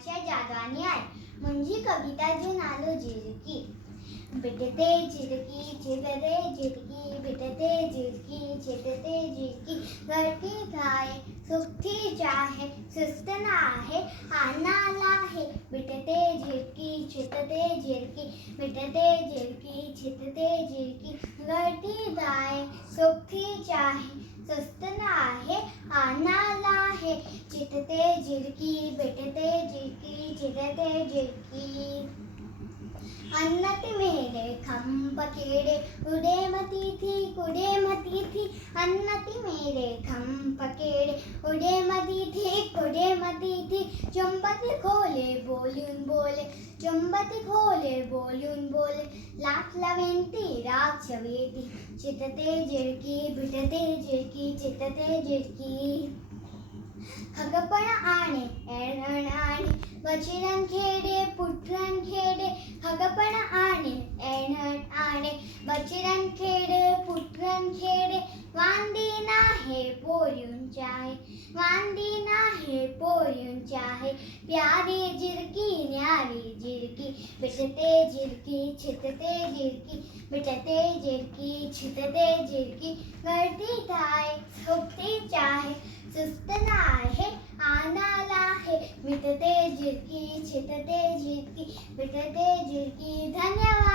आशा जादवानी आहे मुंहिंजी कविता जो नालो झिरकी। बिटते झिरकी छिटते झिरकी बिटते झिरकी छिटते झिरकी घरकी गाय सुखी चाहे सुस्त ना आहे आनाला है। बिटते झिरकी छिटते झिरकी बिटते झिरकी छिटते झिरकी घरकी गाय सुखी चाहे सुस्त ना आहे आनाला है। छिटते झिरकी बिटते झिरकी छिटते झिरकी अन्नति मेरे खंप केड़े उड़े मती थी अन्नति मेरे खंप केड़े उड़े मती थी चुंबती खोले बोलून लाख लवेंती राग छवेती चितते झिरकी बिटते झिरकी चितते झिरकी खगपण आणे एण आणे बचिरन खेडे पुटरन खेडे खगपण आणे एण आणे बचिरन खेडे पुटरन खेडे वांदी नाहे पोरियूं चाहे प्यारी झिरकी न्यारी झिरकी बिटते झिरकी छितते झिरकी बिटते झिरकी छितते झिरकी गळती थाय सुखती चाहे सुस्त नाहे आनाला है। बिटते झिरकी छिटते झिरकी बिटते झिरकी धन्यवाद।